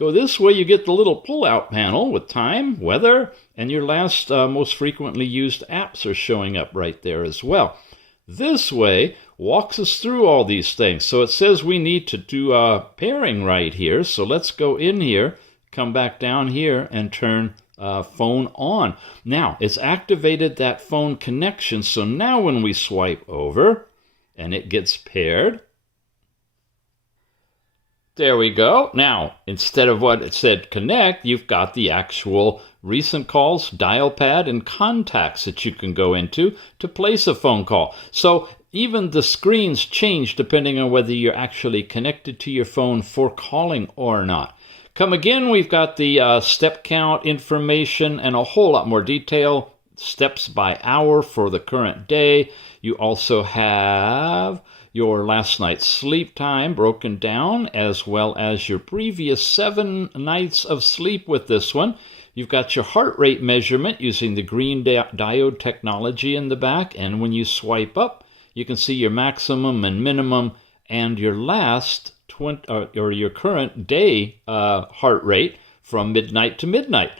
Go this way, you get the little pull-out panel with time, weather, and your last most frequently used apps are showing up right there as well. This way walks us through all these things. So it says we need to do pairing right here. So let's go in here, come back down here, and turn phone on. Now, it's activated that phone connection. So now when we swipe over and it gets paired, there we go. Now, instead of what it said connect, you've got the actual recent calls, dial pad, and contacts that you can go into to place a phone call. So even the screens change depending on whether you're actually connected to your phone for calling or not. Come again, we've got the step count information and a whole lot more detail, steps by hour for the current day. You also have your last night's sleep time broken down, as well as your previous 7 nights of sleep with this one. You've got your heart rate measurement using the green diode technology in the back, and when you swipe up, you can see your maximum and minimum and your last or your current day heart rate from midnight to midnight,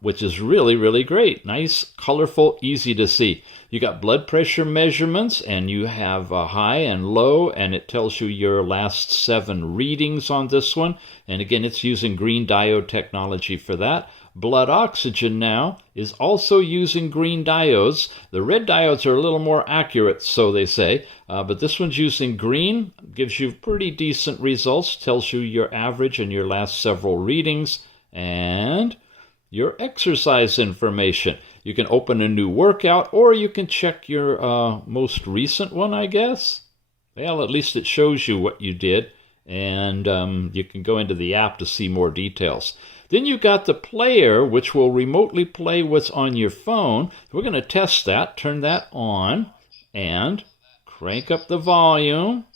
which is really, really great. Nice, colorful, easy to see. You got blood pressure measurements, and you have high and low, and it tells you your last 7 readings on this one. And again, it's using green diode technology for that. Blood oxygen now is also using green diodes. The red diodes are a little more accurate, so they say, but this one's using green. Gives you pretty decent results, tells you your average and your last several readings, and your exercise information. You can open a new workout, or you can check your most recent one, I guess. Well, at least it shows you what you did, and you can go into the app to see more details. Then you've got the player, which will remotely play what's on your phone. We're going to test that, turn that on, and crank up the volume.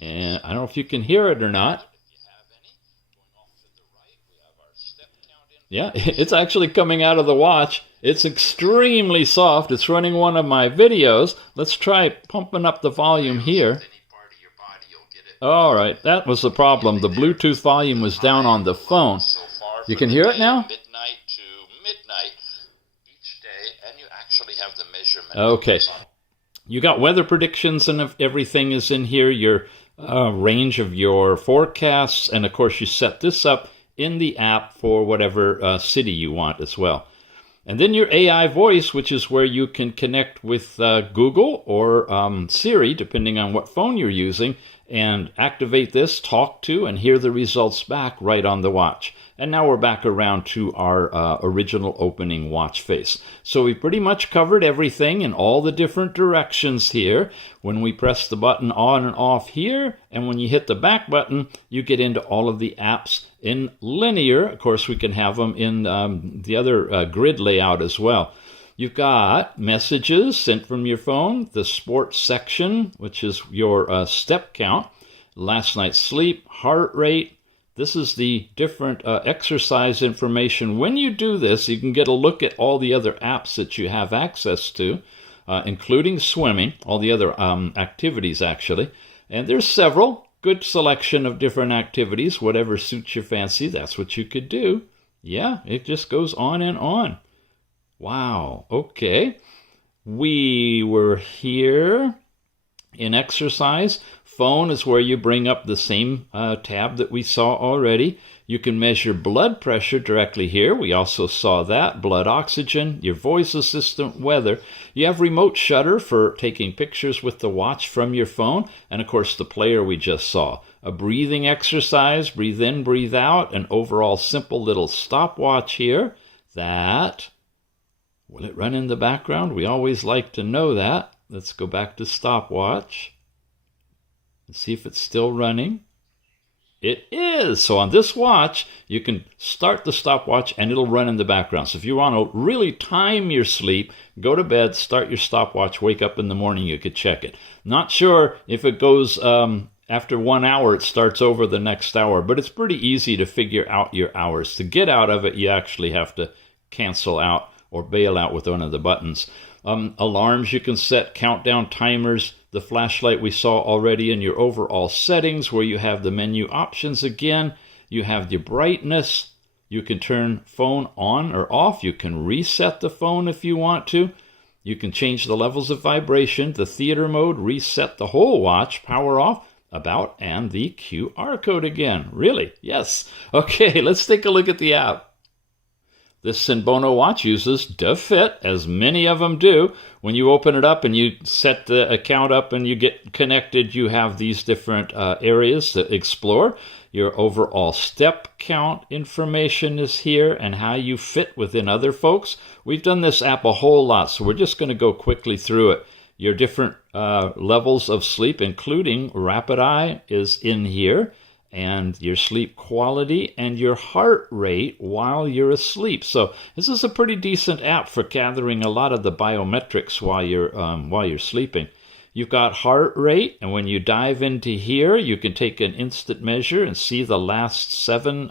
And I don't know if you can hear it or not. Yeah, it's actually coming out of the watch. It's extremely soft. It's running one of my videos. Let's try pumping up the volume here. All right, that was the problem. The Bluetooth volume was down on the phone. You can hear it now? Midnight to midnight each day, and you actually have the measurement. Okay. You got weather predictions, and everything is in here. Your range of your forecasts, and of course you set this up in the app for whatever city you want as well. And then your AI voice, which is where you can connect with Google or Siri, depending on what phone you're using, and activate this, talk to, and hear the results back right on the watch. And now we're back around to our original opening watch face. So we pretty much covered everything in all the different directions here. When we press the button on and off here, and when you hit the back button, you get into all of the apps in linear. Of course, we can have them in the other grid layout as well. You've got messages sent from your phone, the sports section, which is your step count, last night's sleep, heart rate. This is the different exercise information. When you do this, you can get a look at all the other apps that you have access to, including swimming, all the other activities actually. And there's several, good selection of different activities. Whatever suits your fancy, that's what you could do. Yeah, it just goes on and on. Wow, okay. We were here in exercise. Phone is where you bring up the same tab that we saw already. You can measure blood pressure directly here. We also saw that. Blood oxygen, your voice assistant, weather. You have remote shutter for taking pictures with the watch from your phone. And of course the player we just saw. A breathing exercise, breathe in, breathe out. An overall simple little stopwatch here. That... Will it run in the background? We always like to know that. Let's go back to stopwatch and see if it's still running. It is. So on this watch, you can start the stopwatch and it'll run in the background. So if you want to really time your sleep, go to bed, start your stopwatch, wake up in the morning, you could check it. Not sure if it goes after 1 hour, it starts over the next hour, but it's pretty easy to figure out your hours. To get out of it, you actually have to cancel out or bail out with one of the buttons. Alarms you can set, countdown timers, the flashlight we saw already in your overall settings where you have the menu options again. You have your brightness. You can turn phone on or off. You can reset the phone if you want to. You can change the levels of vibration, the theater mode, reset the whole watch, power off, about, and the QR code again. Really? Yes. Okay, let's take a look at the app. This Sinbono watch uses DeFit, as many of them do. When you open it up and you set the account up and you get connected, you have these different areas to explore. Your overall step count information is here and how you fit within other folks. We've done this app a whole lot, so we're just going to go quickly through it. Your different levels of sleep, including rapid eye, is in here, and your sleep quality and your heart rate while you're asleep. So this is a pretty decent app for gathering a lot of the biometrics while you're sleeping. You've got heart rate, and when you dive into here, you can take an instant measure and see the last 7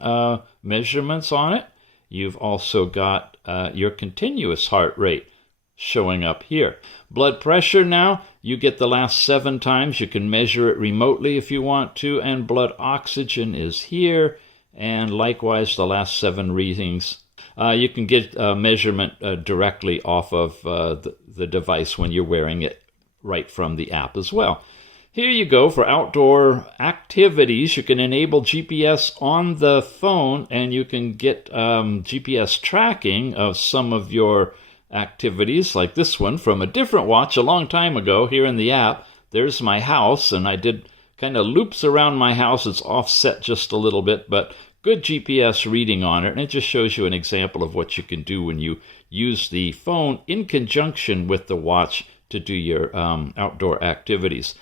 measurements on it. You've also got your continuous heart rate showing up here. Blood pressure now, you get the last 7 times. You can measure it remotely if you want to, and blood oxygen is here, and likewise the last 7 readings. You can get a measurement directly off of the device when you're wearing it right from the app as well. Here you go for outdoor activities. You can enable GPS on the phone, and you can get GPS tracking of some of your activities, like this one from a different watch a long time ago here in the app. There's my house, and I did kind of loops around my house. It's offset just a little bit, but good GPS reading on it, and it just shows you an example of what you can do when you use the phone in conjunction with the watch to do your outdoor activities.